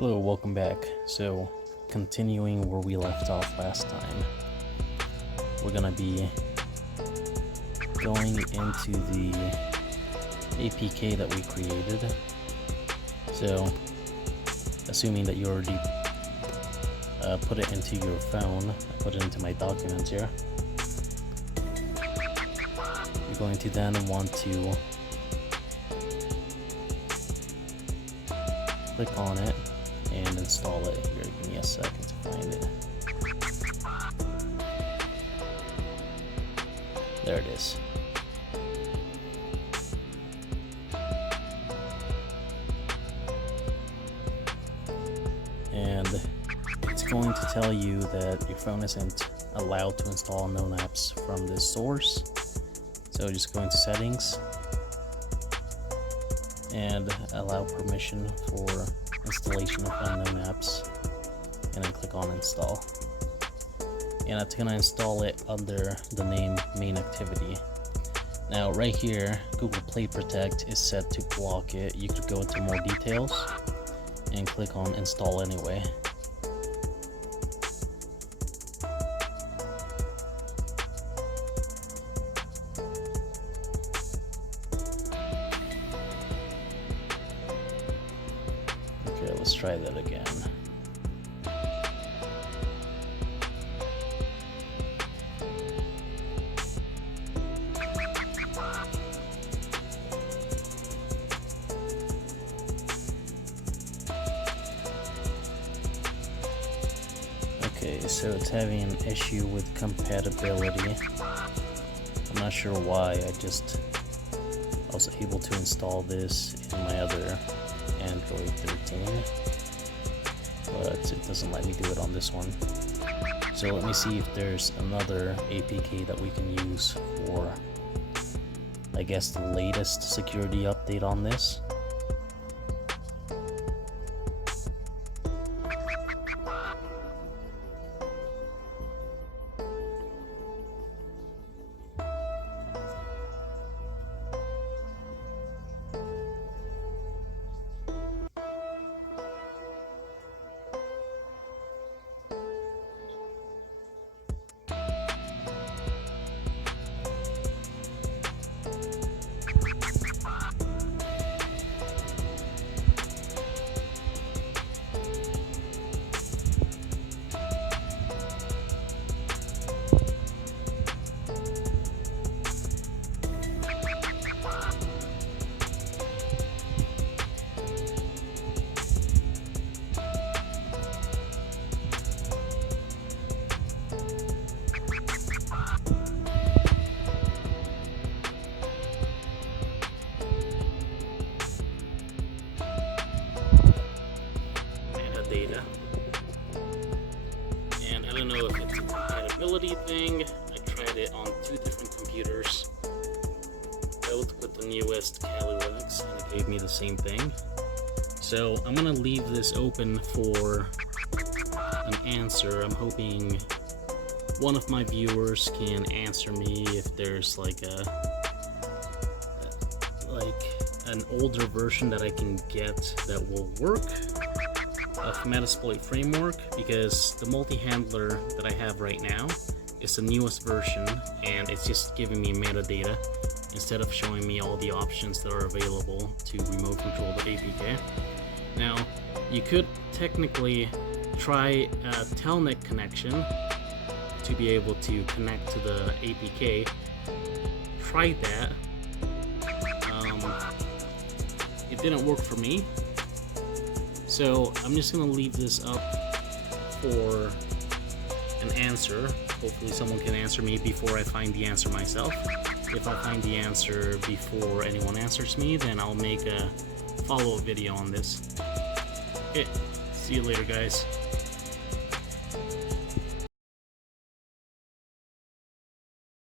Hello, welcome back. So, continuing where we left off last time, we're gonna be going into the APK that we created. So, assuming that you already put it into your phone, I put it into my documents here. You're going to then want to click on it and install it. Here, give me a second to find it. There it is. And it's going to tell you that your phone isn't allowed to install known apps from this source. So just go into settings and allow permission for installation of unknown apps, and then click on install. And it's gonna install it under the name main activity. Now right here, Google Play Protect is set to block it. You could go into more details and click on install anyway. Okay, let's try that again. Okay, so it's having an issue with compatibility. I'm not sure why. I was able to install this in my other Android 13, but it doesn't let me do it on this one. So let me see if there's another APK that we can use for, I guess, the latest security update on this. Data, and I don't know if it's a compatibility thing. I tried it on 2 different computers, both with the newest Kali Linux, and it gave me the same thing. So I'm gonna leave this open for an answer. I'm hoping one of my viewers can answer me if there's like an older version that I can get that will work of Metasploit framework, because the multi-handler that I have right now is the newest version, and it's just giving me metadata instead of showing me all the options that are available to remote control the APK. Now, you could technically try a telnet connection to be able to connect to the APK. Try that. It didn't work for me. So I'm just gonna leave this up for an answer. Hopefully someone can answer me before I find the answer myself. If I find the answer before anyone answers me, then I'll make a follow-up video on this. Okay, see you later guys.